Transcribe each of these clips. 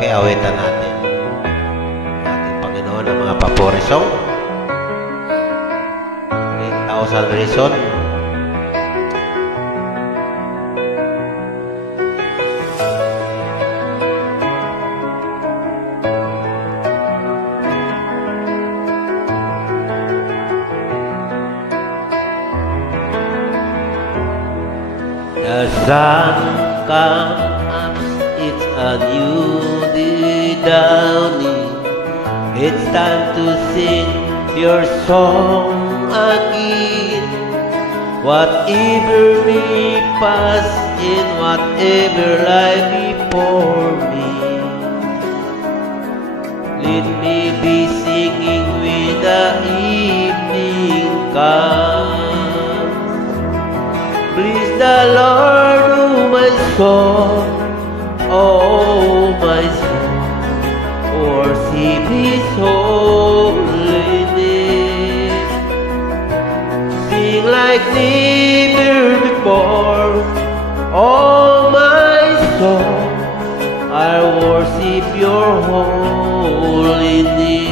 Okay, awitan natin ating Panginoon ng mga papuri song. 8,000 reason. The sun comes, it's a new day dawning. It's time to sing your song again. Whatever may pass in whatever lie before me, let me be singing with the evening comes. Please the Lord, oh my soul, oh my soul, worship His holy name. Sing like never before, oh my soul, I worship Your holy name.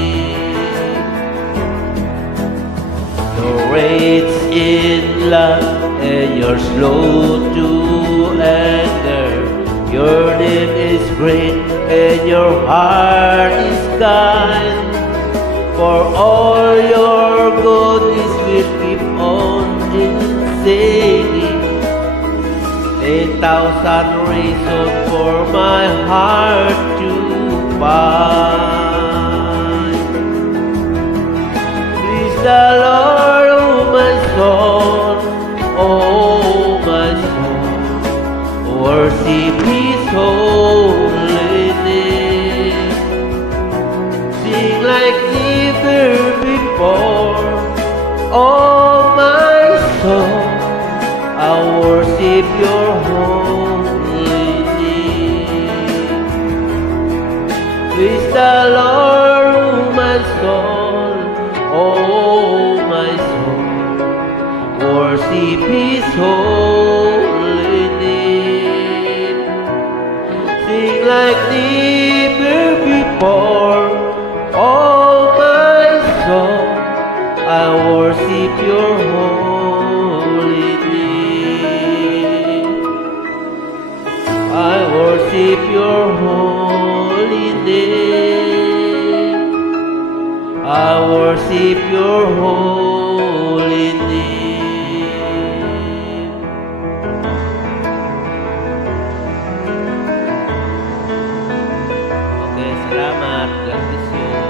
Your rates in love and You're slow to anger. Your name is great and Your heart is kind. For all Your goodness will keep on singing. 8,000 reasons for my heart to find. Please the Lord, oh my soul, oh my soul, worship His holy name. Sing like never before, oh my soul, I worship Your holy name. Praise the Lord, oh my soul, oh my soul, worship His holy name. Sing like never before, oh my soul, I worship Your holy name. I worship Your holy name. I worship Your holy name. Okay, salamat. God bless you.